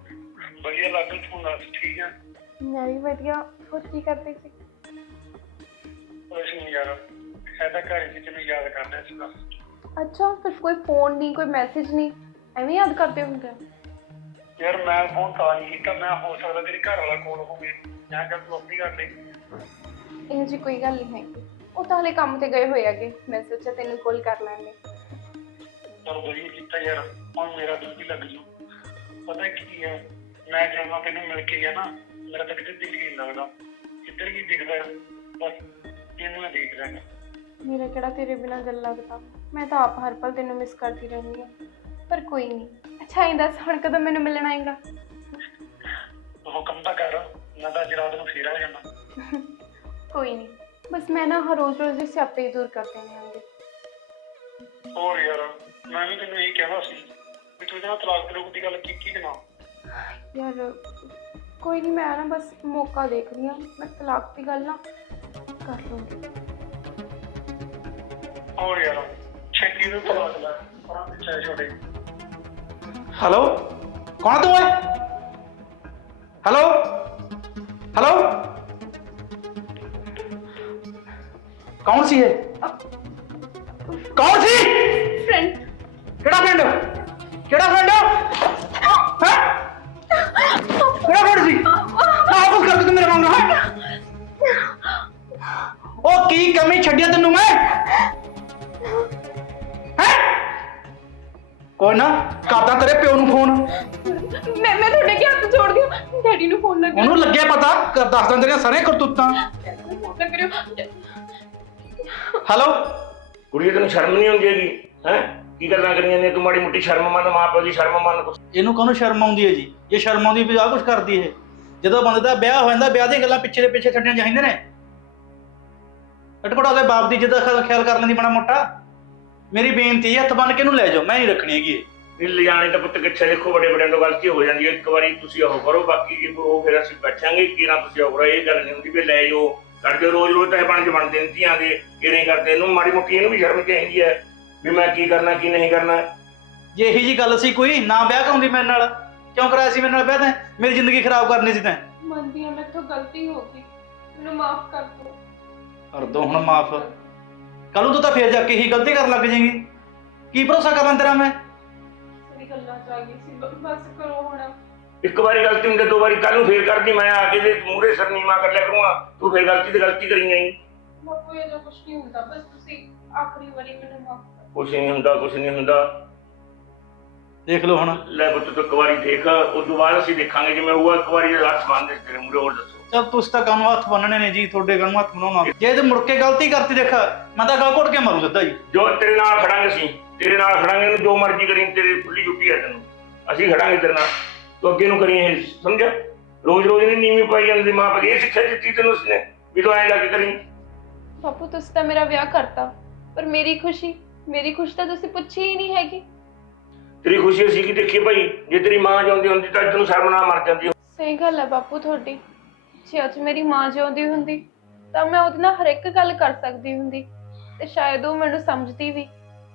[SPEAKER 2] ਵਧੀਆ ਲੱਗ ਗਿਆ ਤੂੰ ਦੱਸ ਠੀਕ ਆ?
[SPEAKER 1] ਮੈਂ ਵੀ ਵਧੀਆ। ਹੋਰ ਕੀ ਕਰਦੇ ਸੀ?
[SPEAKER 2] ਕੁਛ ਨਹੀਂ ਯਾਰ, ਮੈਂ ਤਾਂ ਘਰ ਹੀ ਤੈਨੂੰ ਯਾਦ ਕਰਦਾ ਸੀ ਬਸ।
[SPEAKER 1] ਅੱਛਾ, ਫਿਰ ਕੋਈ ਫੋਨ ਨਹੀਂ, ਕੋਈ ਮੈਸੇਜ ਨਹੀਂ, ਐਵੇਂ ਯਾਦ ਕਰਦੇ ਹੁੰਦੇ ਆ?
[SPEAKER 2] ਯਾਰ ਮੈਂ ਫੋਨ ਤਾਂ ਨਹੀਂ ਕੀਤਾ, ਮੈਂ ਹੋ ਸਕਦਾ ਤੇਰੇ ਘਰ ਵਾਲਾ ਕੋਲ ਹੋਵੇ, ਮੈਂ ਕਿਹਾ ਤੂੰ ਆਪਣੀ ਕਰ ਲਈ।
[SPEAKER 1] ਇਹੋ ਜਿਹੀ ਕੋਈ ਗੱਲ ਨਹੀਂ ਹੈਗੀ, ਉਹ ਤਾਂ ਹਲੇ ਕੰਮ ਤੇ ਗਏ ਹੋਏ ਹੈਗੇ, ਮੈਂ ਸੋਚਿਆ ਤੈਨੂੰ ਕਾਲ ਕਰ ਲੈਣੇ।
[SPEAKER 2] ਚਲ ਵਧੀਆ ਕੀਤਾ ਯਾਰ, ਹੁਣ ਮੇਰਾ ਦਿਲ ਵੀ ਲੱਗ ਜੂ। ਪਤਾ ਕੀ ਹੈ, ਮੈਂ ਜਦੋਂ ਤੈਨੂੰ ਮਿਲ ਕੇ ਗਿਆ ਨਾ, ਮੇਰਾ ਤਾਂ ਕਿਤੇ ਦਿਲ ਹੀ ਨਹੀਂ ਲੱਗਦਾ, ਕਿੱਧਰ ਕੀ ਦਿਖਦਾ ਬਸ ਇਹਨੂੰ ਮੈਂ ਦੇਖ ਰਿਹਾ।
[SPEAKER 1] ਮੇਰਾ ਕਿਹੜਾ ਤੇਰੇ ਬਿਨਾਂ ਦਿਲ ਲੱਗਦਾ, ਮੈਂ ਤਾਂ ਆਪ ਹਰ ਪਲ ਤੈਨੂੰ ਮਿਸ ਕਰਦੀ ਰਹਿੰਦੀ ਹਾਂ। ਪਰ ਕੋਈ ਨਹੀਂ। ਅੱਛਾ ਇਹ ਦੱਸ ਹੁਣ ਕਦੋਂ ਮੈਨੂੰ ਮਿਲਣ ਆਏਗਾ?
[SPEAKER 2] ਹੁਕਮ ਤਾਂ ਕਰ, ਮੈਂ ਤਾਂ ਅੱਜ ਰਾਤ ਨੂੰ ਫੇਰ ਆ ਜਾਣਾ।
[SPEAKER 1] ਕੋਈ ਨਹੀਂ, ਬਸ ਮੈਂ ਨਾ ਹਰ ਰੋਜ਼ ਰੋਜ਼ ਦੇ ਸਿਆਪੇ ਹੀ ਦੂਰ ਕਰ ਦੇਣੇ ਹੋਣਗੇ।
[SPEAKER 2] ਹੋਰ ਯਾਰ, ਮੈਂ ਵੀ ਤੈਨੂੰ ਇਹ ਕਹਿਣਾ ਸੀ ਵੀ ਤੂੰ ਜਿਹੜਾ ਤਲਾਕ ਤਲਾਕ ਦੀ ਗੱਲ ਕੀਤੀ ਕਿ ਨਾ।
[SPEAKER 1] ਯਾਰ ਕੋਈ ਨਹੀਂ, ਮੈਂ ਨਾ ਬਸ ਮੌਕਾ ਦੇਖ ਰਹੀ ਹਾਂ, ਮੈਂ ਤਲਾਕ ਦੀ ਗੱਲ ਨਾ ਕਰ ਲੂੰਗੀ।
[SPEAKER 2] ਹੋਰ ਯਾਰ ਛੇਤੀ ਨੂੰ ਤਲਾਕ ਲੈ, ਪਰਾਂ ਪਿੱਛੇ ਛੋੜੇ।
[SPEAKER 5] हेलो, कौन है तू? है हेलो हेलो, कौन सी है? कौन सी
[SPEAKER 1] फ्रेंड?
[SPEAKER 5] केड़ा फ्रेंड? केड़ा फ्रेंड है? केड़ा फ्रेंड सी? वापस कर तू मेरे मांगना है। ओ की कमी छड्डिया तैनू मैं? कोई ना करदा तेरे प्यो नूं फोन।
[SPEAKER 1] मैं मैं थोड़े के हाथ जोड़ दिया, डैडी ਨੂੰ ਫੋਨ ਲੱਗਾ।
[SPEAKER 5] ਉਹਨੂੰ ਲੱਗਿਆ ਪਤਾ ਕਰ ਦੱਸ ਦਿੰਦੇ ਨੇ ਸਾਰੇ ਕਰਤੂਤਾਂ।
[SPEAKER 1] ਫੋਨ ਲੱਗ ਰਿਹਾ।
[SPEAKER 5] ਹੈਲੋ
[SPEAKER 4] ਕੁੜੀਏ ਤੈਨੂੰ ਸ਼ਰਮ ਨਹੀਂ ਆਉਂਦੀ ਹੈਗੀ ਹੈ? ਕੀ ਗੱਲਾਂ ਕਰੀਆਂ ਨੇ ਤੂੰ? ਮਾੜੀ ਮੁੱਟੀ ਸ਼ਰਮ ਮੰਨ, ਮਾਂ ਪਿਓ ਦੀ ਸ਼ਰਮ ਮੰਨ ਕੁਛ।
[SPEAKER 5] ਇਹਨੂੰ ਕਾਹਨੂੰ ਸ਼ਰਮ ਆਉਂਦੀ ਹੈ ਜੀ? ਇਹ ਸ਼ਰਮ ਆਉਂਦੀ ਵੀ ਆਹ ਕੁਛ ਕਰਦੀ ਇਹ। ਜਦੋਂ ਬੰਦੇ ਦਾ ਵਿਆਹ ਹੋ ਜਾਂਦਾ, ਵਿਆਹ ਦੀਆਂ ਗੱਲਾਂ ਪਿੱਛੇ ਦੇ ਪਿੱਛੇ ਛੱਡਣੀਆਂ ਚਾਹੀਦੀਆਂ ਨੇ। ਘਟਪੜਾ ਉਹਦੇ ਬਾਪ ਦੀ ਜਿੱਦਾਂ ਖਿਆਲ ਕਰ ਲੈਂਦੀ ਬਣਾ ਮੋਟਾ। ਮੇਰੀ ਬੇਨਤੀ ਹੈ, ਹੱਥ ਬੰਨ ਕੇ ਇਹਨੂੰ ਲੈ ਜਾਓ, ਮੈਂ ਨਹੀਂ ਰੱਖਣੀ ਹੈਗੀ।
[SPEAKER 4] ਇਹ ਲਿਜਾਣੇ ਤਾਂ ਪੁੱਤ ਕਿੱਥੇ, ਦੇਖੋ ਬੜੇ ਬੜਿਆਂ ਤੋਂ ਗਲਤੀ ਹੋ ਜਾਂਦੀ ਹੈ। ਇੱਕ ਵਾਰੀ ਤੁਸੀਂ ਉਹ ਕਰੋ, ਬਾਕੀ ਜੇ ਉਹ ਫਿਰ ਅਸੀਂ ਬੈਠਾਂਗੇ ਕਿ ਨਾ ਤੁਸੀਂ ਉਹ ਕਰੋ। ਇਹ ਗੱਲ ਨਹੀਂ ਹੁੰਦੀ ਵੀ ਲੈ ਜਾਓ ਕਰਦੇ ਰੋਜ਼ ਰੋਜ਼ ਤਾਂ ਇਹ ਬਣ ਕੇ ਬਣਦੇ ਨੇ ਧੀਆਂ ਦੇ, ਇਹ ਨਹੀਂ ਕਰਦੇ। ਇਹਨੂੰ ਮਾੜੀ ਮੋਟੀ ਇਹਨੂੰ ਵੀ ਸ਼ਰਮ ਚਾਹੀਦੀ ਹੈ ਵੀ ਮੈਂ ਕੀ ਕਰਨਾ ਕੀ ਨਹੀਂ ਕਰਨਾ।
[SPEAKER 5] ਜੇ ਇਹੀ ਜੀ ਗੱਲ ਸੀ ਕੋਈ ਨਾ ਵਿਆਹ ਕਰਾਉਂਦੀ ਮੇਰੇ ਨਾਲ, ਕਿਉਂ ਕਰਾਇਆ ਸੀ ਮੇਰੇ ਨਾਲ ਵਿਆਹ? ਤੈਂ ਮੇਰੀ ਜ਼ਿੰਦਗੀ ਖਰਾਬ ਕਰਨੀ ਸੀ ਤੈਂ।
[SPEAKER 1] ਮੰਨਦੀ ਹਾਂ ਮੈਥੋਂ ਗਲਤੀ ਹੋ ਗਈ, ਮੈਨੂੰ ਮਾਫ ਕਰ ਦਿਓ।
[SPEAKER 5] ਕਰ ਦੋ ਹੁਣ ਮਾਫ। ਕੱਲ ਨੂੰ ਤੂੰ ਤਾਂ ਫੇਰ ਜਾ ਕੇ ਇਹੀ ਗਲਤੀ ਕਰਨ ਲੱਗ ਜਾਏਂਗੀ। ਕੀ ਭਰੋਸਾ ਕਰਾਂ ਤੇਰਾ ਮੈਂ?
[SPEAKER 1] ਸਹੀ ਗੱਲਾਂ ਚ ਆ ਗਈ ਸੀ, ਬ- ਬਸ ਕਰੋ ਹੁਣ।
[SPEAKER 4] ਇੱਕ ਵਾਰੀ ਗਲਤੀ ਹੁੰਦੀ, ਦੋ ਵਾਰੀ ਕੱਲ ਨੂੰ ਫੇਰ ਕਰਦੀ। ਮੈਂ ਆ ਕੇ ਦੇ ਮੂਹਰੇ ਸਿਰ ਨੀਵਾਂ ਕਰ ਲਿਆ ਕਰੂੰਗਾ, ਤੂੰ ਫੇਰ ਗਲਤੀ ਤੇ ਗਲਤੀ ਕਰੀ ਜਾਈਂ।
[SPEAKER 1] ਬਾਪੂ ਇਹ ਜੋ ਕੁਝ ਨਹੀਂ ਹੁੰਦਾ, ਬਸ ਤੁਸੀਂ ਆਖਰੀ ਵਾਰੀ ਮੈਨੂੰ ਮਾਫ ਕਰ।
[SPEAKER 4] ਕੁਛ ਨਹੀਂ ਹੁੰਦਾ, ਕੁਛ ਨਹੀਂ ਹੁੰਦਾ।
[SPEAKER 5] ਦੇਖ ਲਓ ਹੁਣ।
[SPEAKER 4] ਲੈ ਪੁੱਤ ਤੂੰ ਇੱਕ ਵਾਰੀ ਦੇਖ, ਉਸ ਤੋਂ ਬਾਅਦ ਅਸੀਂ ਦੇਖਾਂਗੇ ਜਿਵੇਂ ਹੋਊਗਾ। ਇੱਕ ਵਾਰੀ ਹੱਥ ਬੰਨ੍ਹ ਦੇ ਤੇਰੇ ਮੂਹਰੇ, ਹੋਰ ਦੱਸੋ।
[SPEAKER 5] ਚਲ ਤੁਸੀਂ ਤਾਂ ਕੰਮ ਹੱਥ ਬੰਨਣੇ ਨੇ ਜੀ, ਤੁਹਾਡੇ ਕੰਮ ਹੱਥ ਬਣਾਉਣਾ। ਜੇ ਤੇ ਮੁੜ ਕੇ ਗਲਤੀ ਕਰਤੀ ਦੇਖ, ਮੈਂ ਤਾਂ ਗਲ ਘੁੱਟ ਕੇ ਮਾਰੂ ਸਿੱਧਾ ਜੀ।
[SPEAKER 4] ਜੋ ਤੇਰੇ ਨਾਲ ਖੜਾਂਗੇ ਅਸੀਂ, ਤੇਰੇ ਨਾਲ ਖੜਾਂਗੇ। ਇਹਨੂੰ ਜੋ ਮਰਜ਼ੀ ਕਰੀ, ਤੇਰੇ ਖੁੱਲੀ ਛੁੱਟੀ ਹੈ ਤੈਨੂੰ। ਅਸੀਂ ਖੜਾਂਗੇ ਤੇਰੇ ਨਾਲ, ਤੂੰ ਅੱਗੇ ਨੂੰ ਕਰੀ ਇਹ ਸਮਝ। ਰੋਜ਼ ਰੋਜ਼ ਨਹੀਂ ਨੀਵੀਂ ਪਾਈ ਜਾਂਦੀ। ਮਾਂ ਬਾਪ ਇਹ ਸਿੱਖਿਆ ਦਿੱਤੀ ਤੈਨੂੰ ਉਸਨੇ ਵੀ ਤੂੰ ਐਂ ਲੱਗ ਕਰੀ।
[SPEAKER 1] ਬਾਪੂ ਤੁਸੀਂ ਤਾਂ ਮੇਰਾ ਵਿਆਹ ਕਰਤਾ, ਪਰ ਮੇਰੀ ਖੁਸ਼ੀ ਮੇਰੀ ਖੁਸ਼ੀ ਤਾਂ ਤੁਸੀਂ ਪੁੱਛੀ ਹੀ ਨਹੀਂ ਹੈਗੀ।
[SPEAKER 4] ਤੇਰੀ ਖੁਸ਼ੀ ਅਸੀਂ ਕੀ ਦੇਖੀ ਭਾਈ? ਜੇ ਤੇਰੀ ਮਾਂ ਜਾਂਦੀ ਹੁੰਦੀ ਤਾਂ ਤੈਨੂੰ ਸ਼ਰਮ ਨਾਲ ਮਰ ਜਾਂਦੀ।
[SPEAKER 1] ਸਹੀ ਗੱਲ ਹੈ ਬਾਪੂ ਤੁਹਾਡੀ। ਜੇ ਅੱਜ ਮੇਰੀ ਮਾਂ ਜਿਉਂਦੀ ਹੁੰਦੀ ਤਾਂ ਮੈਂ ਉਹਦੇ ਨਾਲ ਹਰ ਇੱਕ ਗੱਲ ਕਰ ਸਕਦੀ ਹੁੰਦੀ ਤੇ ਸ਼ਾਇਦ ਉਹ ਮੈਨੂੰ ਸਮਝਦੀ ਵੀ।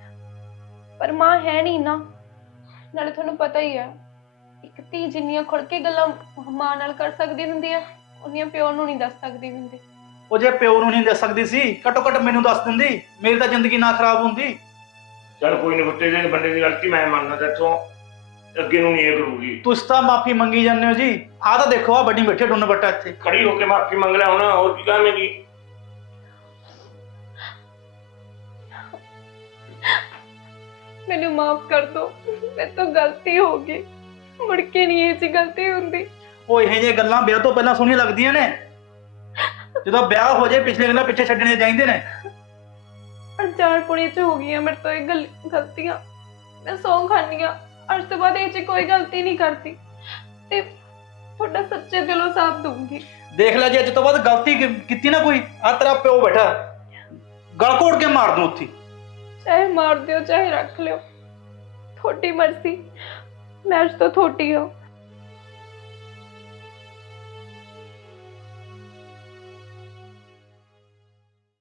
[SPEAKER 1] ਪਰ ਮਾਂ ਹੈ ਨਹੀਂ ਨਾ। ਨਾਲੇ ਤੁਹਾਨੂੰ ਪਤਾ ਹੀ ਹੈ, ਇੱਕ ਧੀ ਜਿੰਨੀਆਂ ਖੁੱਲ੍ਹ ਕੇ ਗੱਲਾਂ ਮਾਂ ਨਾਲ ਕਰ ਸਕਦੀ ਹੁੰਦੀ ਹੈ, ਉਨੀਆਂ ਪਿਓ ਨੂੰ ਨਹੀਂ ਦੱਸ ਸਕਦੀ ਹੁੰਦੀ।
[SPEAKER 5] ਉਹ ਜੇ ਪਿਓ ਨੂੰ ਨਹੀਂ ਦੱਸ ਸਕਦੀ ਸੀ, ਘੱਟੋ ਘੱਟ ਮੈਨੂੰ ਦੱਸ ਦਿੰਦੀ, ਮੇਰੀ ਤਾਂ ਜ਼ਿੰਦਗੀ ਨਾ ਖਰਾਬ ਹੁੰਦੀ।
[SPEAKER 4] ਚੱਲ ਕੋਈ ਨਹੀਂ ਪੁੱਤੇ, ਦੇ ਬੰਦੇ ਦੀ ਗਲਤੀ ਮੈਂ ਮੰਨਦਾ, ਤੇਥੋਂ ਅੱਗੇ ਨੂੰ ਨਹੀਂ ਇਹ ਕਰੂਗੀ।
[SPEAKER 5] ਤੁਸੀਂ ਤਾਂ ਮਾਫੀ ਮੰਗੀ ਜਾਂਦੇ ਹੋ ਜੀ। ਆਹ ਤਾਂ ਦੇਖੋ, ਆ ਵੱਡੀ ਬੈਠੇ ਡੁੰਨ ਬੱਟਾ ਇੱਥੇ
[SPEAKER 4] ਖੜੀ ਹੋ ਕੇ ਮਾਫੀ ਮੰਗ ਲੈ ਹੁਣ, ਹੋਰ ਕੀ ਕਹਾਂਗੀ।
[SPEAKER 1] ਮੈਨੂੰ ਮਾਫ ਕਰ ਦਿਓ, ਮੇਰੇ ਤੋਂ ਗਲਤੀ ਹੋ ਗਈ, ਮੁੜ ਕੇ ਨਹੀਂ ਇਹ ਜੀ ਗਲਤੀ ਹੁੰਦੀ।
[SPEAKER 5] ਉਹ ਇਹੋ ਜਿਹੀਆਂ ਗੱਲਾਂ ਵਿਆਹ ਤੋਂ ਪਹਿਲਾਂ ਸੋਹਣੀਆਂ ਲੱਗਦੀਆਂ ਨੇ, ਜਦੋਂ ਵਿਆਹ ਹੋ ਜਾਏ ਪਿਛਲੇ ਗੱਲਾਂ ਪਿੱਛੇ ਛੱਡਣੀਆਂ ਚਾਹੀਦੇ ਨੇ।
[SPEAKER 1] ਅਣਜਾਣ ਪੁਣੇ ਚ ਹੋ ਗਈਆਂ ਮੇਰੇ ਤੋਂ ਇਹ ਗਲ ਗਲਤੀਆਂ। ਮੈਂ ਸੌਂ ਖਾਂਦੀ ਹਾਂ, ਅੱਜ ਤੋਂ ਬਾਅਦ ਇਹ ਚ ਕੋਈ ਗਲਤੀ ਨਹੀਂ ਕਰਦੀ ਤੇ ਤੁਹਾਡਾ ਸੱਚੇ ਦਿਲੋਂ ਸਾਥ ਦੂੰਗੀ।
[SPEAKER 5] ਦੇਖ ਲੈ, ਜੇ ਅੱਜ ਤੋਂ ਬਾਅਦ ਗਲਤੀ ਕੀ- ਕੀਤੀ ਨਾ ਕੋਈ, ਆ ਤੇਰਾ ਪਿਓ ਬੈਠਾ, ਗਲ ਘੋੜ ਕੇ ਮਾਰ ਦੂੰ ਉੱਥੇ।
[SPEAKER 1] ਚਾਹੇ ਮਾਰ ਦਿਓ ਚਾਹੇ ਰੱਖ ਲਿਓ, ਤੁਹਾਡੀ ਮਰਜ਼ੀ। ਮੈਂ ਅੱਜ ਤੋਂ ਤੁਹਾਡੀ ਹਾਂ।